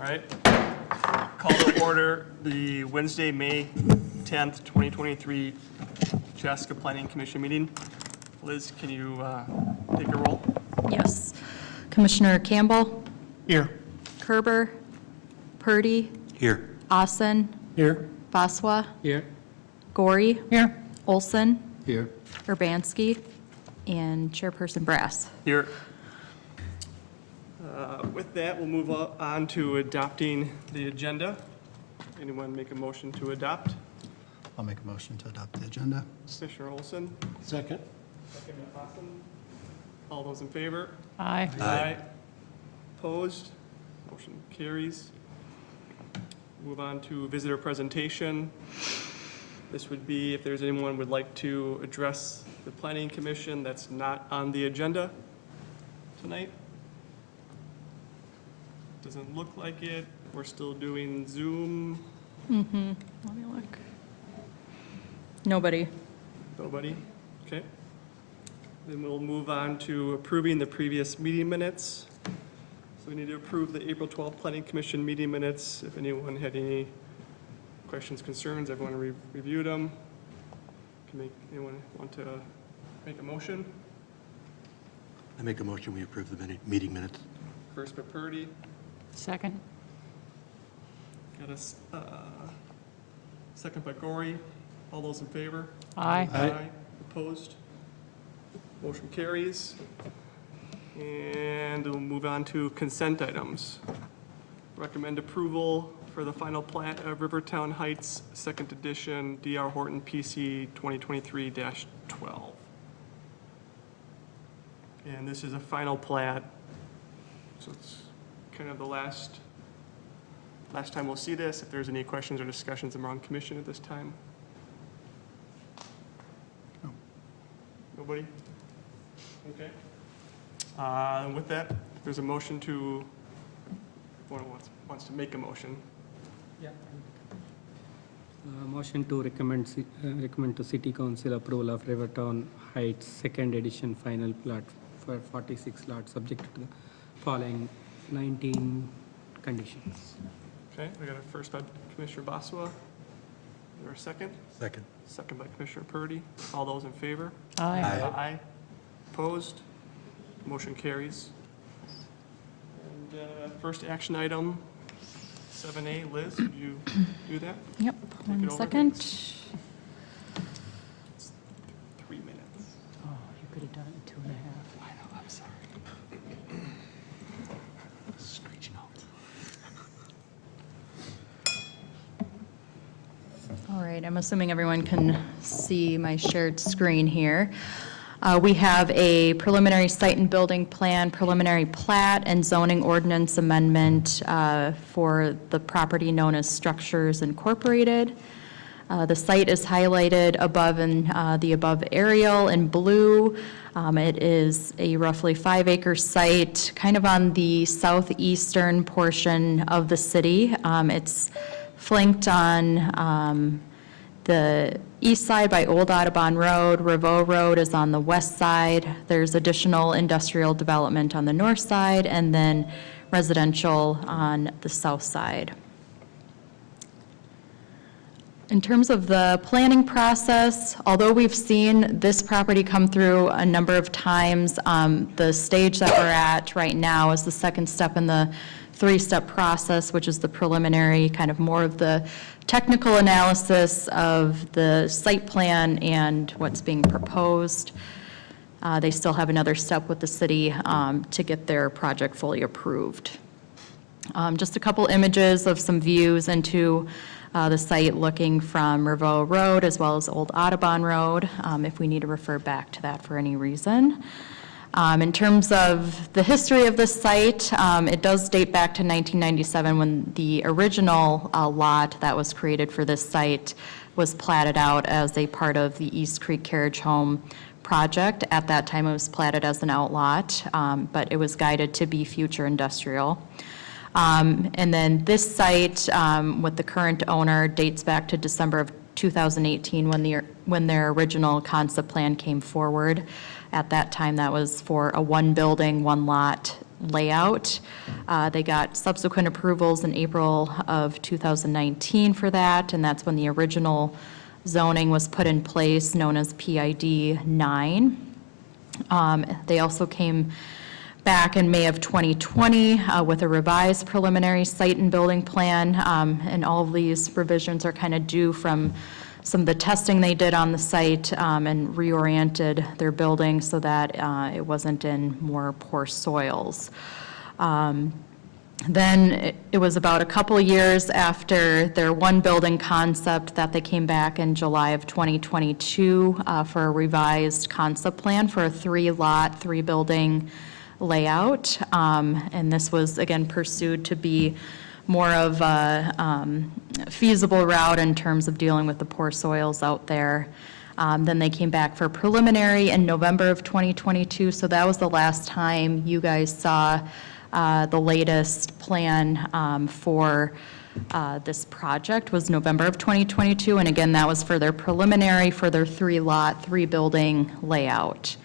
All right. Call to order the Wednesday, May 10th, 2023 Chaska Planning Commission meeting. Liz, can you take a roll? Yes. Commissioner Campbell? Here. Kerber? Purdy? Here. Asen? Here. Baswa? Here. Gorey? Here. Olson? Here. Urbanski? And Chairperson Brass. Here. With that, we'll move on to adopting the agenda. Anyone make a motion to adopt? I'll make a motion to adopt the agenda. Commissioner Olson? Second. Second, Asen. All those in favor? Aye. Aye. Opposed? Motion carries. Move on to visitor presentation. This would be if there's anyone would like to address the Planning Commission that's not on the agenda tonight. Doesn't look like it. We're still doing Zoom. Let me look. Nobody. Nobody? Okay. Then we'll move on to approving the previous meeting minutes. So we need to approve the April 12th Planning Commission meeting minutes. If anyone had any questions, concerns, everyone reviewed them. Anyone want to make a motion? I make a motion, we approve the meeting minutes. First by Purdy. Second. Got a second by Gorey. All those in favor? Aye. Aye. Opposed? Motion carries. And we'll move on to consent items. Recommend approval for the final plat of Rivertown Heights, second edition, DR Horton PC 2023-12. And this is a final plat, so it's kind of the last time we'll see this. If there's any questions or discussions among commission at this time. No. Nobody? Okay. And with that, there's a motion to, if one wants to make a motion. Yeah. Motion to recommend to City Council approval of Rivertown Heights second edition final plat for 46 lots subject to the following 19 conditions. Okay, we got a first by Commissioner Baswa. Is there a second? Second. Second by Commissioner Purdy. All those in favor? Aye. Aye. Opposed? Motion carries. And first action item, 7A. Liz, would you do that? Yep, Take it 1 over, second. It's 3 minutes. Oh, you could have done it in 2.5. I know, I'm sorry. Screeching out. All right, I'm assuming everyone can see my shared screen here. We have a preliminary site and building plan, preliminary plat, and zoning ordinance amendment for the property known as Structures Incorporated. The site is highlighted above in the above aerial in blue. It is a roughly 5-acre site, kind of on the southeastern portion of the city. It's flanked on the east side by Old Audubon Road. Rivaux Road is on the west side. There's additional industrial development on the north side, and then residential on the south side. In terms of the planning process, although we've seen this property come through a number of times, the stage that we're at right now is the second step in the 3-step process, which is the preliminary, kind of more of the technical analysis of the site plan and what's being proposed. They still have another step with the city to get their project fully approved. Just a couple images of some views into the site looking from Rivaux Road as well as Old Audubon Road, if we need to refer back to that for any reason. In terms of the history of this site, it does date back to 1997 when the original lot that was created for this site was platted out as a part of the East Creek Carriage Home project. At that time, it was platted as an outlot, but it was guided to be future industrial. And then this site with the current owner dates back to December of 2018 when their original concept plan came forward. At that time, that was for a 1 building, 1 lot layout. They got subsequent approvals in April of 2019 for that, and that's when the original zoning was put in place, known as PID 9. They also came back in May of 2020 with a revised preliminary site and building plan, and all of these revisions are kind of due from some of the testing they did on the site and reoriented their building so that it wasn't in more poor soils. Then it was about a couple years after their one building concept that they came back in July of 2022 for a revised concept plan for a 3-lot, 3-building layout. And this was, again, pursued to be more of a feasible route in terms of dealing with the poor soils out there. Then they came back for preliminary in November of 2022, so that was the last time you guys saw the latest plan for this project was November of 2022, and again, that was for their preliminary for their 3-lot, 3-building layout.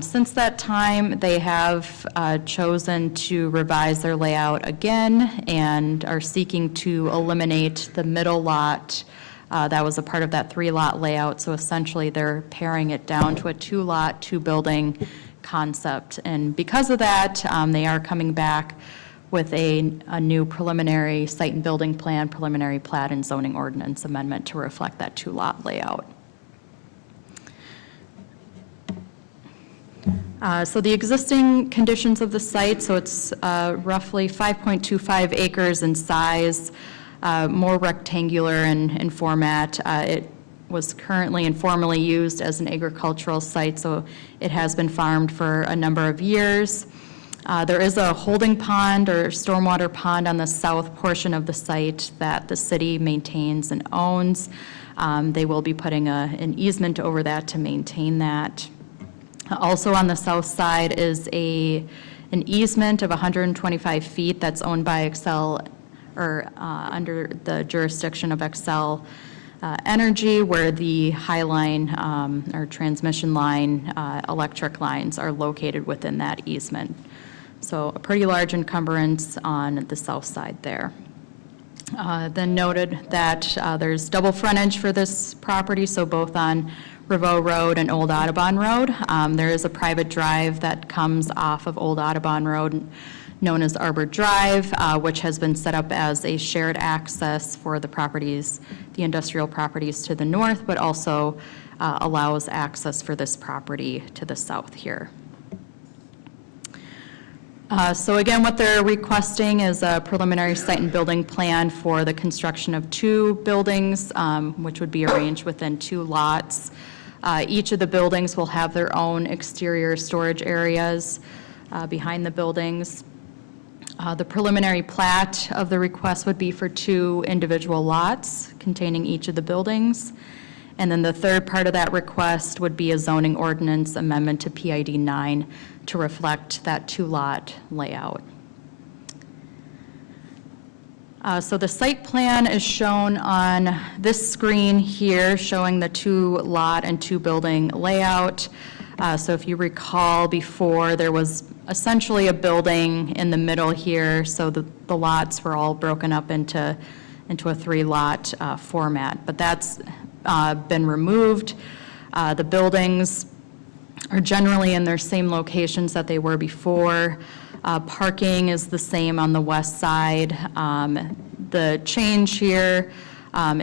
Since that time, they have chosen to revise their layout again and are seeking to eliminate the middle lot that was a part of that 3-lot layout. So essentially, they're paring it down to a 2-lot, 2-building concept. And because of that, they are coming back with a new preliminary site and building plan, preliminary plat and zoning ordinance amendment to reflect that 2-lot layout. So the existing conditions of the site, so it's roughly 5.25 acres in size, more rectangular in format. It was currently informally used as an agricultural site, so it has been farmed for a number of years. There is a holding pond or stormwater pond on the south portion of the site that the city maintains and owns. They will be putting an easement over that to maintain that. Also on the south side is an easement of 125 feet that's owned by Excel, or under the jurisdiction of Excel Energy, where the high line or transmission line electric lines are located within that easement. So a pretty large encumbrance on the south side there. Then noted that there's double frontage for this property, so both on Riveau Road and Old Audubon Road. There is a private drive that comes off of Old Audubon Road known as Arbor Drive, which has been set up as a shared access for the properties, the industrial properties to the north, but also allows access for this property to the south here. So again, what they're requesting is a preliminary site and building plan for the construction of 2 buildings, which would be arranged within 2 lots. Each of the buildings will have their own exterior storage areas behind the buildings. The preliminary plat of the request would be for 2 individual lots containing each of the buildings. And then the third part of that request would be a zoning ordinance amendment to PID 9 to reflect that 2-lot layout. So the site plan is shown on this screen here, showing the 2-lot and 2-building layout. So if you recall before, there was essentially a building in the middle here, so the lots were all broken up into a 3-lot format, but that's been removed. The buildings are generally in their same locations that they were before. Parking is the same on the west side. The change here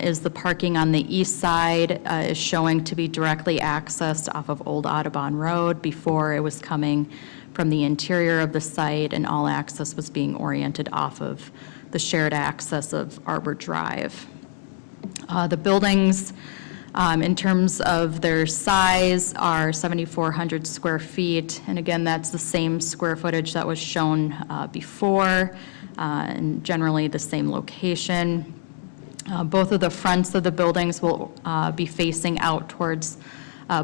is the parking on the east side is showing to be directly accessed off of Old Audubon Road. Before, it was coming from the interior of the site, and all access was being oriented off of the shared access of Arbor Drive. The buildings, in terms of their size, are 7,400 square feet. And again, that's the same square footage that was shown before, and generally the same location. Both of the fronts of the buildings will be facing out towards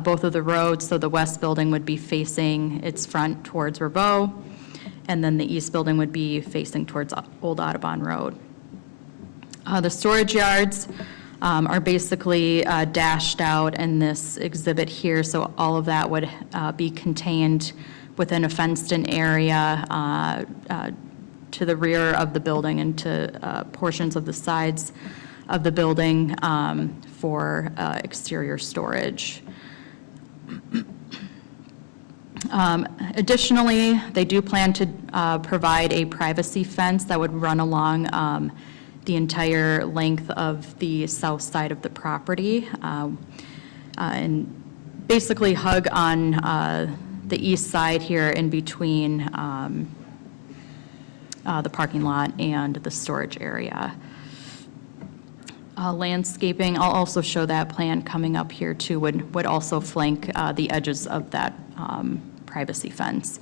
both of the roads. So the west building would be facing its front towards Riveau, and then the east building would be facing towards Old Audubon Road. The storage yards are basically dashed out in this exhibit here, so all of that would be contained within a fenced-in area to the rear of the building and to portions of the sides of the building for exterior storage. Additionally, they do plan to provide a privacy fence that would run along the entire length of the south side of the property and basically hug on the east side here in between the parking lot and the storage area. Landscaping, I'll also show that plan coming up here too, would also flank the edges of that privacy fence.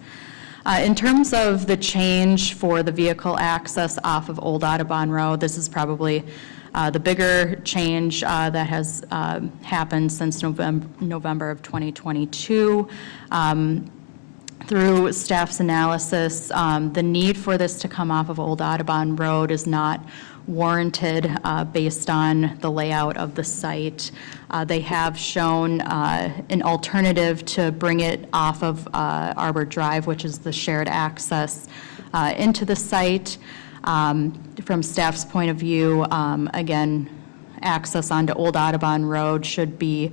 In terms of the change for the vehicle access off of Old Audubon Road, this is probably the bigger change that has happened since November of 2022. Through staff's analysis, the need for this to come off of Old Audubon Road is not warranted based on the layout of the site. They have shown an alternative to bring it off of Arbor Drive, which is the shared access into the site. From staff's point of view, again, access onto Old Audubon Road should be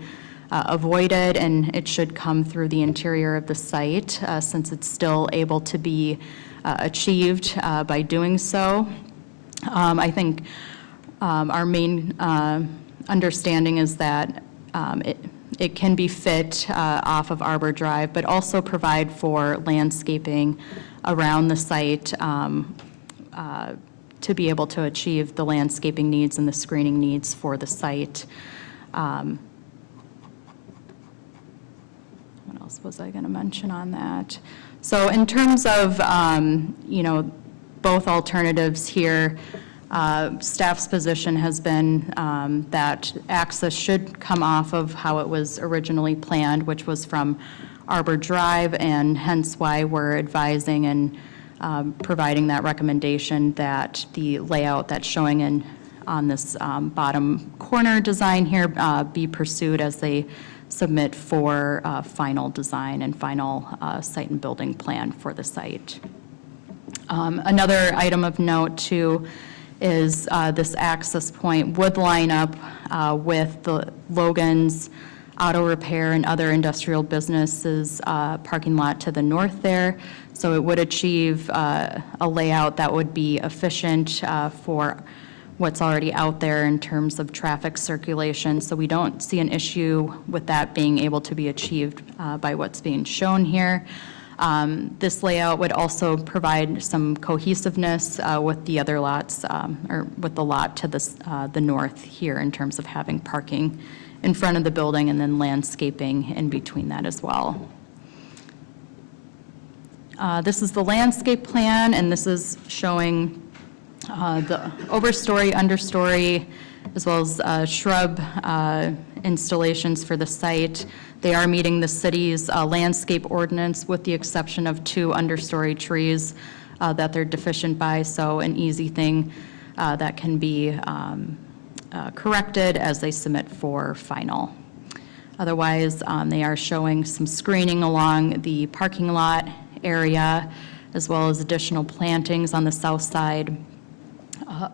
avoided, and it should come through the interior of the site since it's still able to be achieved by doing so. I think our main understanding is that it can be fit off of Arbor Drive, but also provide for landscaping around the site to be able to achieve the landscaping needs and the screening needs for the site. What else was I going to mention on that? So in terms of, you know, both alternatives here, staff's position has been that access should come off of how it was originally planned, which was from Arbor Drive, and hence why we're advising and providing that recommendation that the layout that's showing in on this bottom corner design here be pursued as they submit for final design and final site and building plan for the site. Another item of note too is this access point would line up with the Logan's Auto Repair and other industrial businesses parking lot to the north there. So it would achieve a layout that would be efficient for what's already out there in terms of traffic circulation. So we don't see an issue with that being able to be achieved by what's being shown here. This layout would also provide some cohesiveness with the other lots, or with the lot to the north here in terms of having parking in front of the building and then landscaping in between that as well. This is the landscape plan, and this is showing the overstory, understory, as well as shrub installations for the site. They are meeting the city's landscape ordinance with the exception of 2 understory trees that they're deficient by, so an easy thing that can be corrected as they submit for final. Otherwise, they are showing some screening along the parking lot area, as well as additional plantings on the south side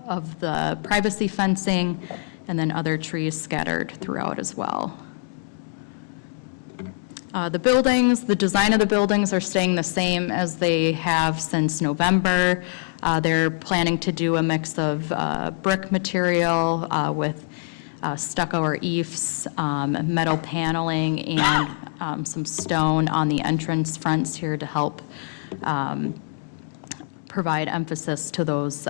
of the privacy fencing, and then other trees scattered throughout as well. The buildings, the design of the buildings are staying the same as they have since November. They're planning to do a mix of brick material with stucco or eaves, metal paneling, and some stone on the entrance fronts here to help provide emphasis to those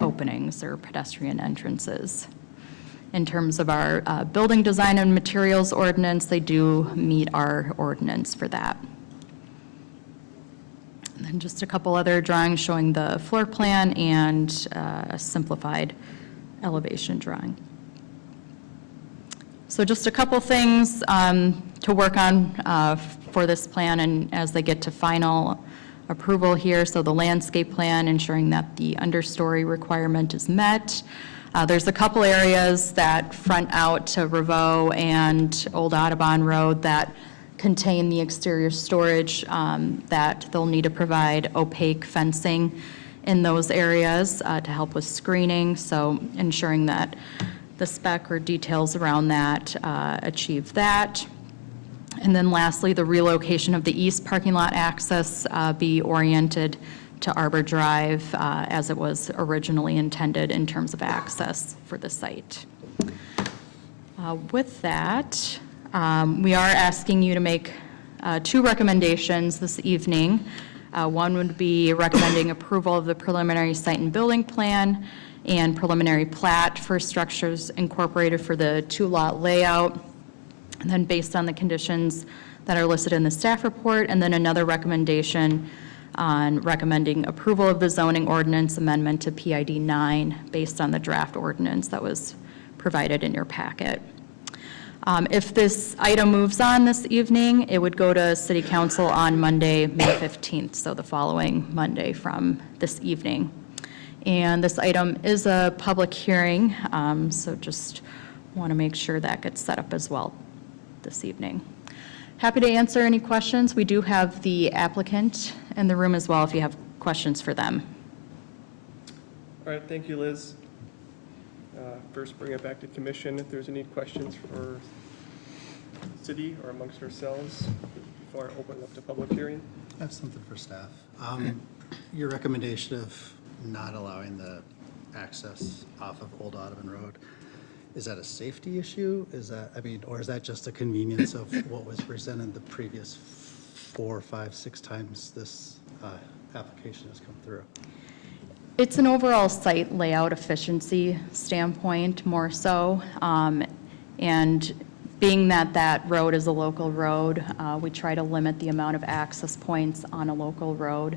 openings or pedestrian entrances. In terms of our building design and materials ordinance, they do meet our ordinance for that. And then just a couple other drawings showing the floor plan and a simplified elevation drawing. So just a couple things to work on for this plan and as they get to final approval here. So the landscape plan, ensuring that the understory requirement is met. There's a couple areas that front out to Ravo and Old Audubon Road that contain the exterior storage, that they'll need to provide opaque fencing in those areas to help with screening, so ensuring that the spec or details around that achieve that. And then lastly, the relocation of the east parking lot access be oriented to Arbor Drive as it was originally intended in terms of access for the site. With that, we are asking you to make 2 recommendations this evening. One would be recommending approval of the preliminary site and building plan and preliminary plat for structures incorporated for the 2-lot layout, and then based on the conditions that are listed in the staff report, and then another recommendation on recommending approval of the zoning ordinance amendment to PID 9 based on the draft ordinance that was provided in your packet. If this item moves on this evening, it would go to City Council on Monday, May 15th, so the following Monday from this evening. And this item is a public hearing, so just want to make sure that gets set up as well this evening. Happy to answer any questions. We do have the applicant in the room as well if you have questions for them. All right, thank you, Liz. First, bring it back to commission if there's any questions for city or amongst ourselves before I open it up to public hearing. I have something for staff. Your recommendation of not allowing the access off of Old Audubon Road, is that a safety issue? Is that, I mean, or is that just a convenience of what was presented the previous 4, 5, 6 times this application has come through? It's an overall site layout efficiency standpoint more so. And being that that road is a local road, we try to limit the amount of access points on a local road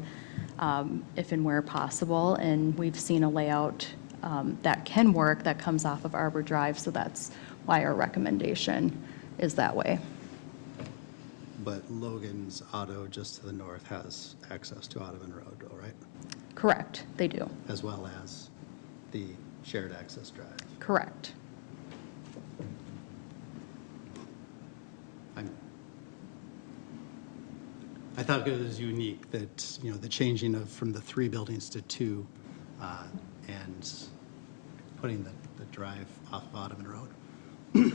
if and where possible. And we've seen a layout that can work that comes off of Arbor Drive, so that's why our recommendation is that way. But Logan's Auto just to the north has access to Audubon Road, all right? Correct, they do. As well as the shared access drive. Correct. I thought it was unique that, you know, the changing of from the 3 buildings to 2 and putting the drive off of Audubon Road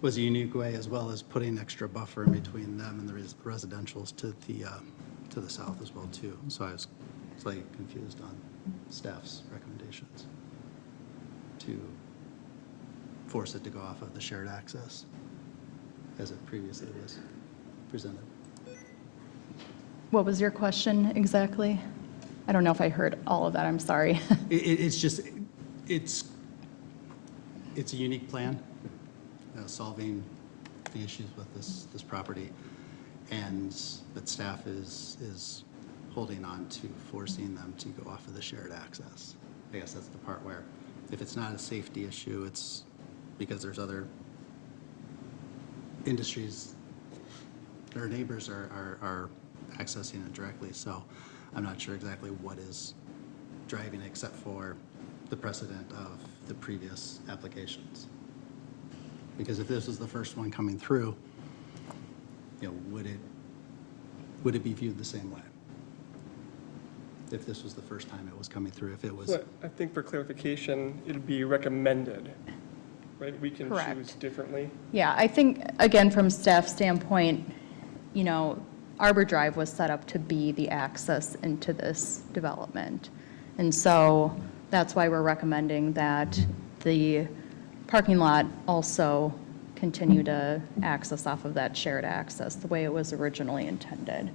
was a unique way, as well as putting extra buffer in between them and the residentials to the south as well too. So I was slightly confused on staff's recommendations to force it to go off of the shared access as it previously was presented. What was your question exactly? I don't know if I heard all of that, I'm sorry. It's just, it's a unique plan, solving the issues with this property, and that staff is holding on to forcing them to go off of the shared access. I guess that's the part where, if it's not a safety issue, it's because there's other industries, their neighbors are accessing it directly, so I'm not sure exactly what is driving it, except for the precedent of the previous applications. Because if this is the first one coming through, you know, would it be viewed the same way? If this was the first time it was coming through, if it was... Well, I think for clarification, it'd be recommended, right? We can Correct. choose differently. Yeah, I think, again, from staff standpoint, you know, Arbor Drive was set up to be the access into this development. And so that's why we're recommending that the parking lot also continue to access off of that shared access the way it was originally intended.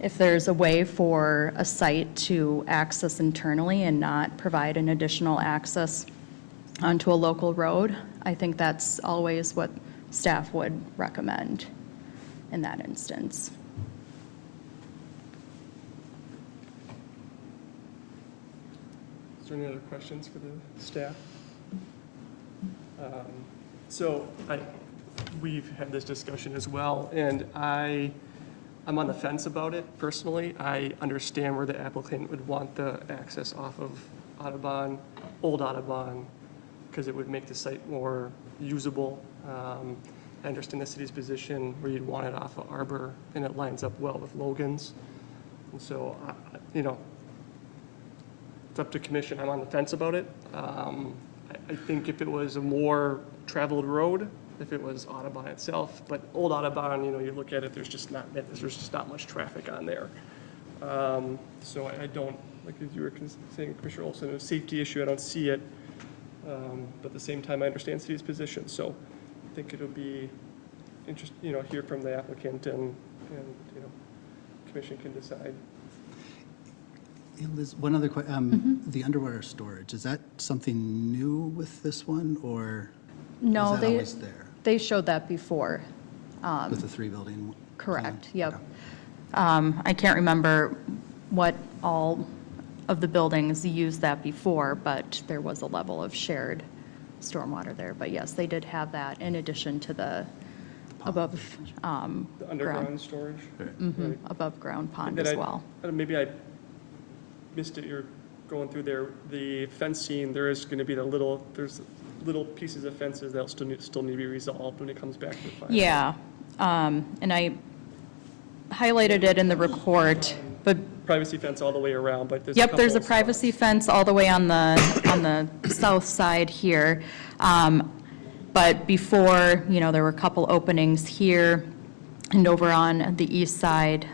If there's a way for a site to access internally and not provide an additional access onto a local road, I think that's always what staff would recommend in that instance. Is there any other questions for the staff? So we've had this discussion as well, and I'm on the fence about it personally. I understand where the applicant would want the access off of Audubon, Old Audubon, because it would make the site more usable. I understand the city's position where you'd want it off of Arbor, and it lines up well with Logan's. And so, you know, it's up to commission. I'm on the fence about it. I think if it was a more traveled road, if it was Audubon itself, but Old Audubon, you know, you look at it, there's just not much traffic on there. So I don't, like as you were saying, Commissioner Olson, a safety issue, I don't see it. But at the same time, I understand city's position, so I think it'll be interesting, you know, hear from the applicant and, you know, commission can decide. Hey, Liz, one other question, the underwater storage, is that something new with this one, or No, is that they, always there they showed that before. with the 3-building? Correct, plan? yep. Okay. I can't remember what all of the buildings used that before, but there was a level of shared stormwater there. But yes, they did have that in addition to the above, The underground storage. Right. above ground pond Then as well. Maybe I missed it, you're going through there, the fencing, there is gonna be there's little pieces of fences that'll still need to be resolved when it comes back to the final. Yeah, and I highlighted it in the report, but Privacy fence all the way around, but there's a yep, there's a couple privacy spots. fence all the way on the south side here. But before, you know, there were a couple openings here and over on the east side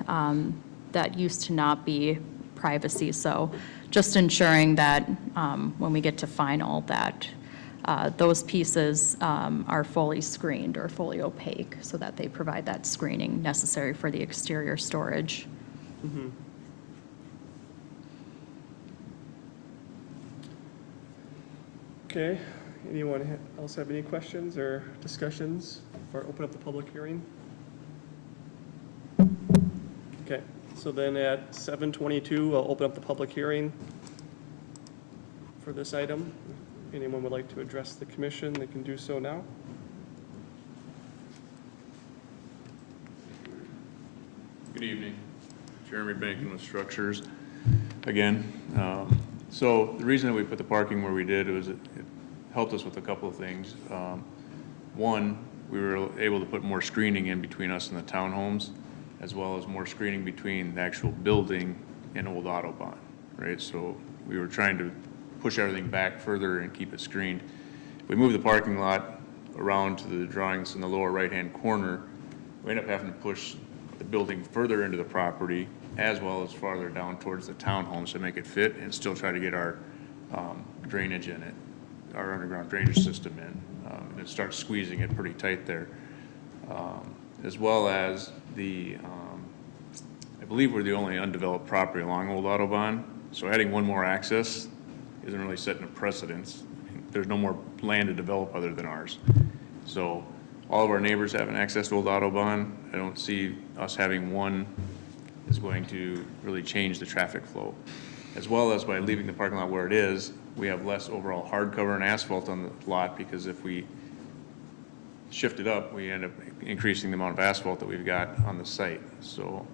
that used to not be privacy. So just ensuring that when we get to final, that those pieces are fully screened or fully opaque so that they provide that screening necessary for the exterior storage. Mhm. Okay, anyone else have any questions or discussions before I open up the public hearing? Okay, so then at 7:22, I'll open up the public hearing for this item. If anyone would like to address the commission, they can do so now. Good evening. Jeremy Banken with Structures again. So the reason that we put the parking where we did was it helped us with a couple of things. One, we were able to put more screening in between us and the townhomes, as well as more screening between the actual building and Old Audubon, right? So we were trying to push everything back further and keep it screened. If we move the parking lot around to the drawings in the lower right-hand corner, we end up having to push the building further into the property as well as farther down towards the townhomes to make it fit and still try to get our drainage in it, our underground drainage system in. And it starts squeezing it pretty tight there. As well as I believe we're the only undeveloped property along Old Audubon, so adding one more access isn't really setting a precedence. There's no more land to develop other than ours. So all of our neighbors having access to Old Audubon, I don't see us having one is going to really change the traffic flow. As well as by leaving the parking lot where it is, we have less overall hard cover and asphalt on the lot, because if we shift it up, we end up increasing the amount of asphalt that we've got on the site. So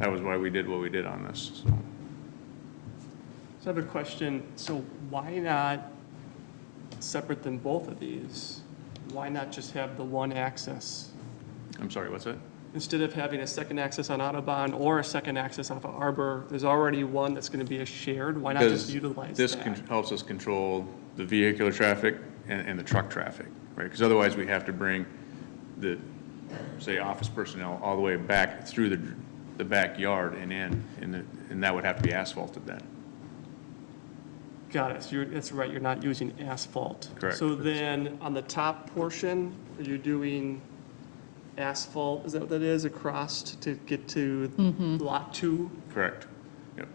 that was why we did what we did on this, so. So I have a question, so why not separate them both of these? Why not just have the one access? I'm sorry, what's that? Instead of having a second access on Audubon or a second access off of Arbor, there's already one that's gonna be a shared, why not just Because utilize this that? helps us control the vehicular traffic and the truck traffic, right? Because otherwise we have to bring the, say, office personnel all the way back through the backyard and in, and that would have to be asphalted then. Got it, so that's right, you're not using asphalt. Correct. So then, on the top portion, are you doing asphalt, is that what that is, across to get to lot 2? Correct. Yep.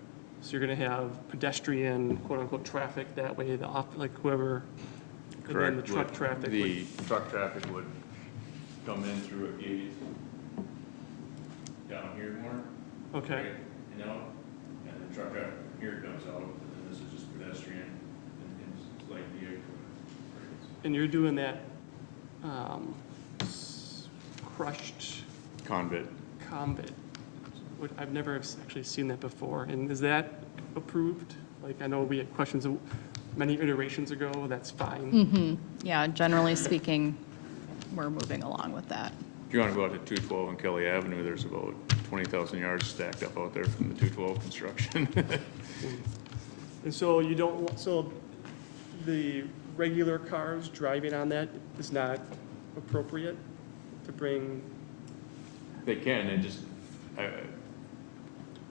So you're gonna have pedestrian, quote-unquote, traffic that way, like whoever, and then the Correct. truck traffic The would, truck traffic would come in through a gate down here more. okay. Right, and out, and the truck traffic here comes out, and then this is just pedestrian and light vehicle. And you're doing that crushed Convit. convit. I've never actually seen that before. And is that approved? Like, I know we had questions many iterations ago, that's fine. Yeah, generally speaking, we're moving along with that. If you want to go out to 212 and Kelly Avenue, there's about 20,000 yards stacked up out there from the 212 construction. And so you don't, so the regular cars driving on that is not appropriate to bring? They can, and just,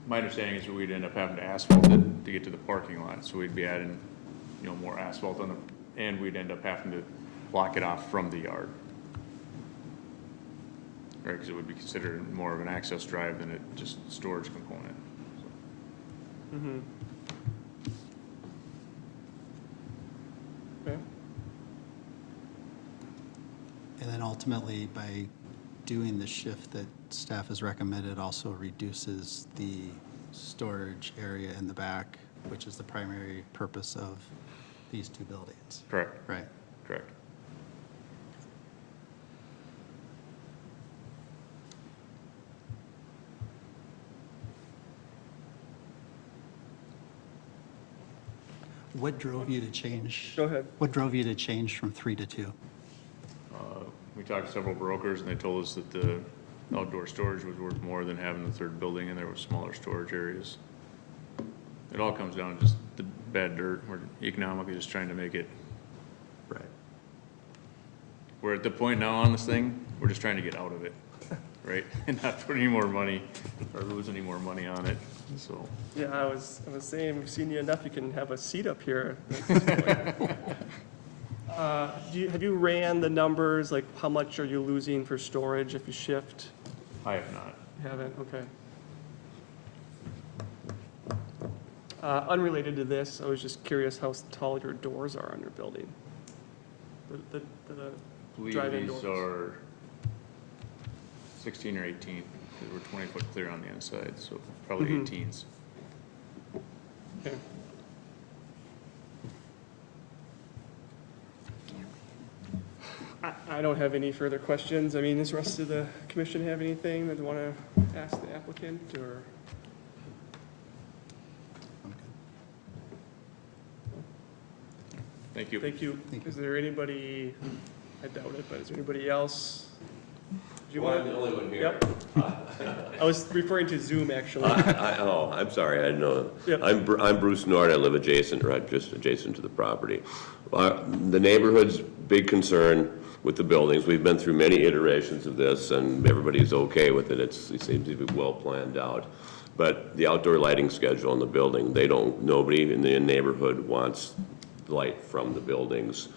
my understanding is we'd end up having to asphalt it to get to the parking lot, so we'd be adding, you know, more asphalt on the, and we'd end up having to block it off from the yard. Right, because it would be considered more of an access drive than a just storage component. So. Mm-hmm. Okay. And then ultimately, by doing the shift that staff has recommended, also reduces the storage area in the back, which is the primary purpose of these two buildings. Correct, Right. correct. What drove you to change? Go ahead. What drove you to change from 3 to 2? We talked to several brokers, and they told us that the outdoor storage was worth more than having the third building, and there were smaller storage areas. It all comes down to just the bad dirt. We're economically just trying to make it. Right. We're at the point now on this thing, we're just trying to get out of it, right? And not put any more money or lose any more money on it, so. Yeah, I was saying, we've seen you enough, you can have a seat up here. Have you ran the numbers, like how much are you losing for storage if you shift? I have not. You haven't, okay. Unrelated to this, I was just curious how tall your doors are on your building. The I believe drive-in these doors. are 16 or 18, because we're 20 foot clear on the inside, so probably Mhm. 18s. Okay. I don't have any further questions. I mean, does the rest of the commission have anything that they want to ask the applicant, or? Thank you. Thank you. Thank you. Is there anybody, I doubt it, but is there anybody else? Do you Well, want I'm the only one here. Yep. I was referring to Zoom, actually. Oh, I'm sorry, I didn't know. Yep. I'm Bruce Nord, I live adjacent, right, just adjacent to the property. The neighborhood's big concern with the buildings, we've been through many iterations of this, and everybody's okay with it. It seems to be well planned out. But the outdoor lighting schedule in the building, nobody in the neighborhood wants light from the buildings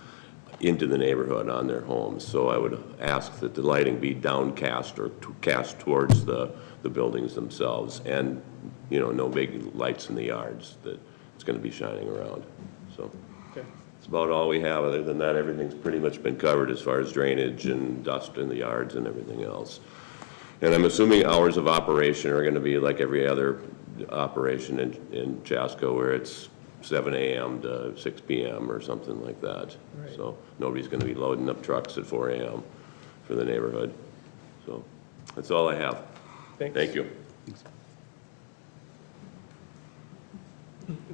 into the neighborhood on their homes. So I would ask that the lighting be downcast or cast towards the buildings themselves, and, you know, no big lights in the yards that it's gonna be shining around, so. Okay. That's about all we have. Other than that, everything's pretty much been covered as far as drainage and dust in the yards and everything else. And I'm assuming hours of operation are gonna be like every other operation in Chaska, where it's 7 a.m. to 6 p.m. or something like that. Right. So nobody's gonna be loading up trucks at 4 a.m. for the neighborhood. So that's all I have. Thanks. Thank you.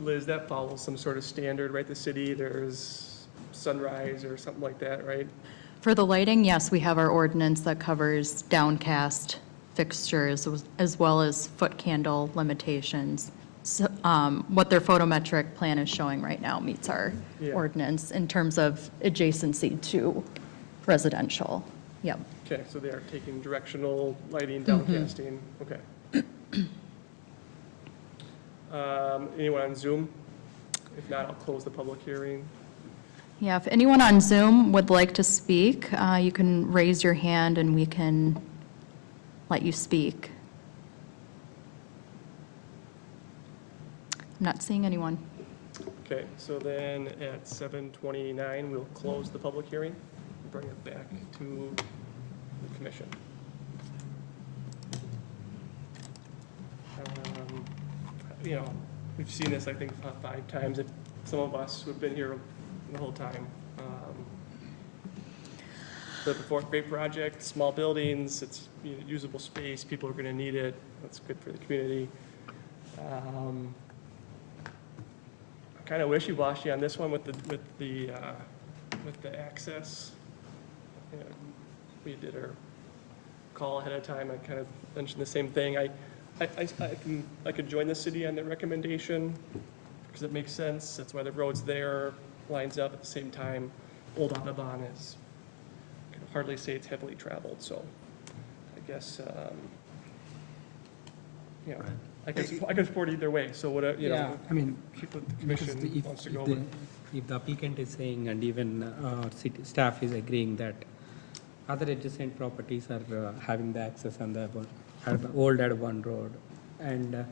Liz, that follows some sort of standard, right? The city, there's sunrise or something like that, right? For the lighting, yes, we have our ordinance that covers downcast fixtures as well as foot candle limitations. So, what their photometric plan is showing right now meets our Yeah. ordinance in terms of adjacency to residential. Yep. Okay, so they are taking directional lighting, downcasting, okay. Anyone on Zoom? If not, I'll close the public hearing. Yeah, if anyone on Zoom would like to speak, you can raise your hand and we can let you speak. I'm not seeing anyone. Okay, so then at 7:29, we'll close the public hearing, and bring it back to the commission. You know, we've seen this, I think, about 5 times. Some of us who've been here the whole time. The Fourth Grade project, small buildings, it's usable space, people are gonna need it, that's good for the community. Kind of wishy-washy on this one with the access. You know, we did our call ahead of time, I kind of mentioned the same thing. I could join the city on the recommendation, because it makes sense, that's why the road's there, lines up at the same time. Old Audubon is, I can hardly say it's heavily traveled, so I guess, you know, I could support either way, so whatever, you Yeah, know, I mean, keep what the because commission wants to go if with. if the applicant is saying, and even city staff is agreeing that other adjacent properties are having the access on the old Adjourn road, and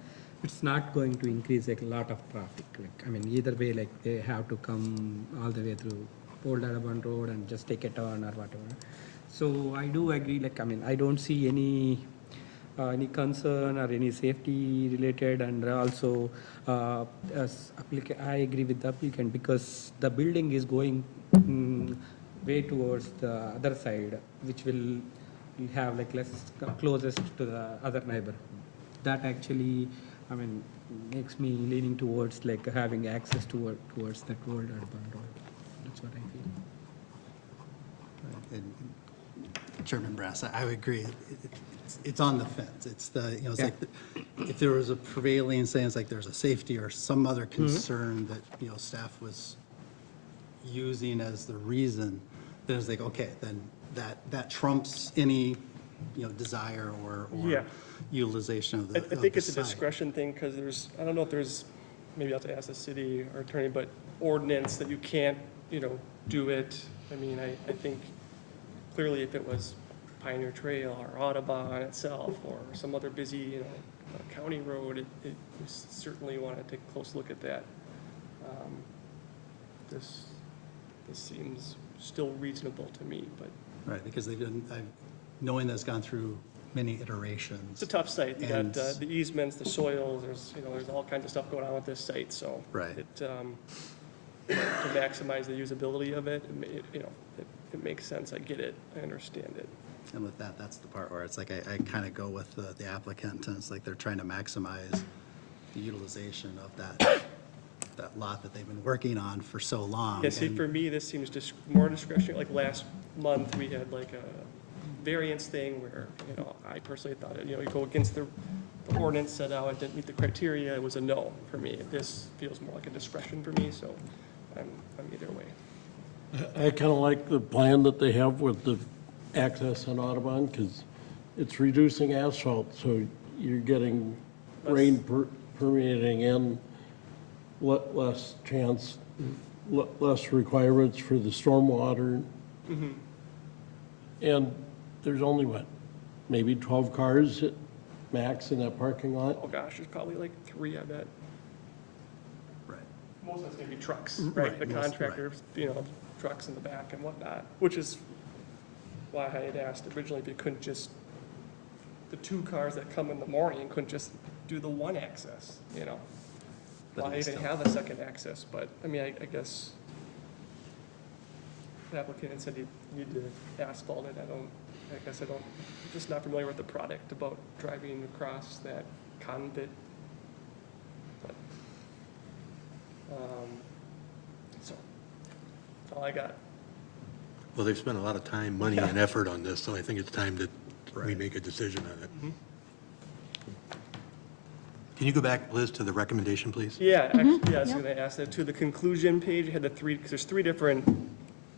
it's not going to increase a lot of traffic. Like, I mean, either way, like, they have to come all the way through old Adjourn road and just take a turn or whatever. So I do agree, like, I mean, I don't see any concern or any safety related, and also I agree with the applicant, because the building is going way towards the other side, which will have like less closest to the other neighborhood. That actually, I mean, makes me leaning towards like having access towards that old urban road. That's what I feel. And Chairman Brass, I would agree. It's on the fence. It's the, you know, it's Yeah. like, if there was a prevailing saying, it's like there's a safety or some other concern that, you know, staff was using as the reason, then it's like, okay, then that trumps any, you know, desire or Yeah. utilization of the I think it's a site. discretion thing, because there's, I don't know if there's, maybe I'll have to ask the city or attorney, but ordinance that you can't, you know, do it. I mean, I think clearly if it was Pioneer Trail or Audubon itself or some other busy, you know, county road, we certainly want to take a close look at that. This seems still reasonable to me, but Right, because they've done, knowing that it's gone through many iterations. it's a tough site. You got And- the easements, the soils, there's all kinds of stuff going on with this site, so. Right. To maximize the usability of it, it makes sense. I get it. I understand it. And with that, that's the part where it's like, I kind of go with the applicant, and it's like they're trying to maximize the utilization of that lot that they've been working on for so long. Yeah, see, And- for me, this seems just more discretionary. Like last month, we had like a variance thing where, I personally thought, you go against the ordinance set out, it didn't meet the criteria, it was a no for me. This feels more like a discretion for me, so I'm either way. I kind of like the plan that they have with the access on Audubon, because it's reducing asphalt, so you're getting rain permeating in, less chance, less requirements for the stormwater. And there's only, maybe 12 cars at max in that parking lot? Oh gosh, there's probably like 3, I bet. Right. Most of it's gonna be trucks, Right, right? The most- contractors, trucks in the back and whatnot, which is why I had asked originally if you couldn't just, the 2 cars that come in the morning couldn't just do the 1 access, But Why it's even still- have a second access, but, I mean, I guess the applicant had said you need to asphalt it, I'm just not familiar with the product about driving across that conduit. But, so, that's all I got. Well, they've spent a lot of time, money, and effort on this, so I think it's time that we Right. make a decision on it. Can you go back, Liz, to the recommendation, please? Yeah, actually, I was yep. gonna ask that to the conclusion page, you had the 3, because there's 3 different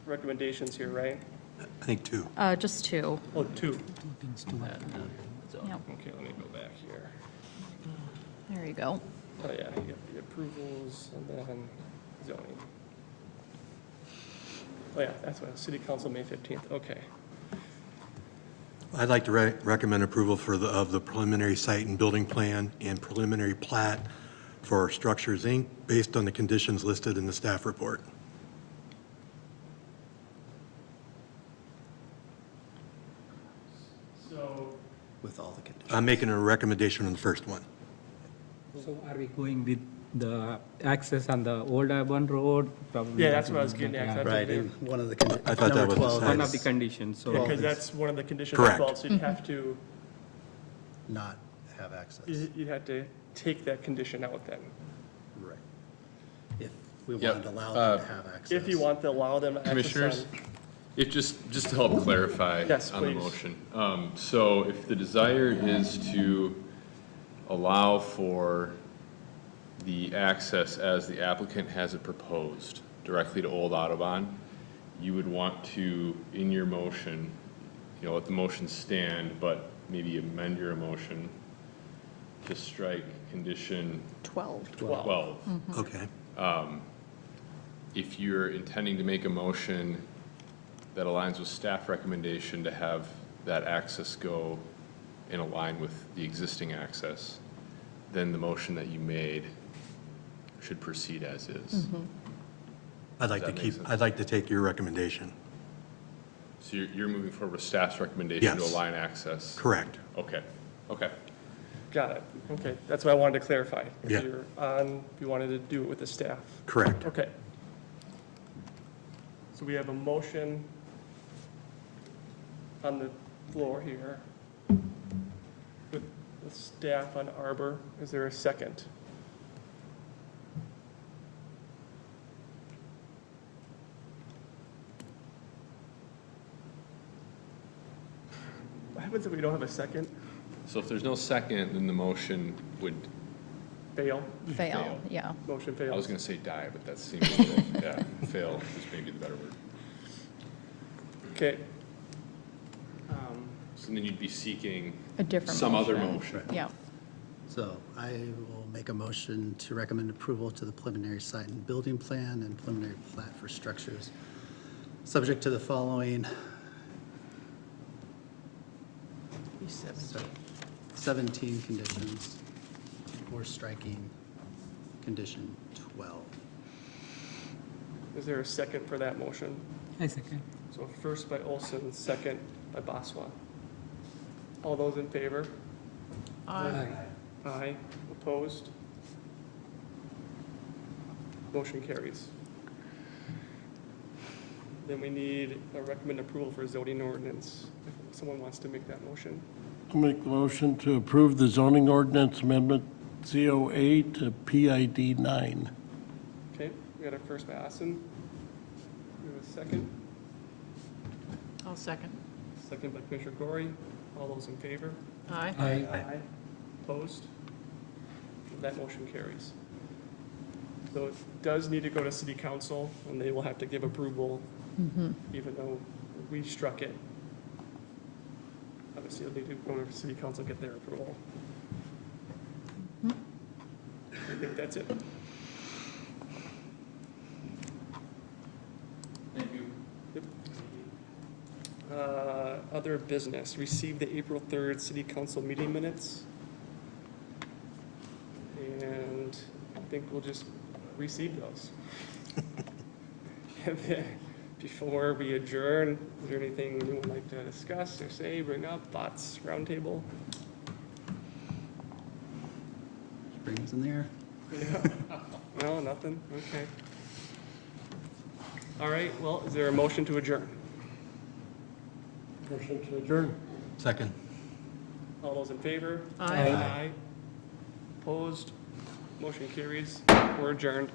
recommendations here, right? I think 2. Just 2. Oh, 2. Yep, Okay, let me go back here. there you go. Oh, yeah, you got the approvals and then zoning. Oh, yeah, that's what, city council, May 15th, okay. I'd like to recommend approval of the preliminary site and building plan and preliminary plat for Structures, Inc., based on the conditions listed in the staff report. So, With all the conditions. I'm making a recommendation on the first one. So are we going with the access on the old Adjourn road? Probably yeah, that's what I was getting at. Right, and one of the, I thought that number was the 12 same. One is of the conditions, so. Because that's one of the conditions Correct. involved, so you'd have to, not have access. you'd have to take that condition out then. Right. If we Yep. wanted to allow them to have access. If you want to allow them access Commissioners? If just to help clarify Yes, on the please. motion. So if the desire is to allow for the access as the applicant has it proposed directly to Old Audubon, you would want to, in your motion, let the motion stand, but maybe amend your motion to strike condition 12. 12. Okay. If you're intending to make a motion that aligns with staff recommendation to have that access go in align with the existing access, then the motion that you made should proceed as is. I'd like to Does that make keep, sense? I'd like to take your recommendation. So you're moving forward with staff's recommendation to Yes. align access? Correct. Okay, okay. Got it. Okay, that's what I wanted to clarify. Yeah. If you wanted to do it with the staff. Correct. Okay. So we have a motion on the floor here with staff on Arbor. Is there a second? What happens if we don't have a second? So if there's no second, then the motion would, Fail? Fail, yeah. Motion I was fails. gonna say die, but that seems a little, yeah, fail is maybe the better word. Okay. So then you'd be seeking A different some other motion. motion. Yeah. So I will make a motion to recommend approval to the preliminary site and building plan and preliminary plat for structures, subject to the following 17 conditions, or striking condition 12. Is there a second for that motion? I second. So first by Olson, second by Baswa. All those in favor? Aye. Aye. Opposed? Motion carries. Then we need a recommend approval for zoning ordinance. If someone wants to make that motion. I'll make the motion to approve the zoning ordinance amendment COA to PID 9. Okay, we got a first by Assen. We have a second. I'll second. Second by Commissioner Gory. All those in favor? Aye. Aye. Opposed? That motion carries. So it does need to go to city council, and they will have to give approval, even though we struck it. Obviously, it'll need to go to city council, get their approval. I think that's it. Thank you. Other business, receive the April 3rd city council meeting minutes. And I think we'll just receive those. And then, before we adjourn, is there anything anyone would like to discuss or say, bring up, thoughts, roundtable? Bring us in there. No, nothing? Okay. All right, well, is there a motion to adjourn? Motion to adjourn. Second. All those in favor? Aye. Aye. Opposed? Motion carries. We're adjourned.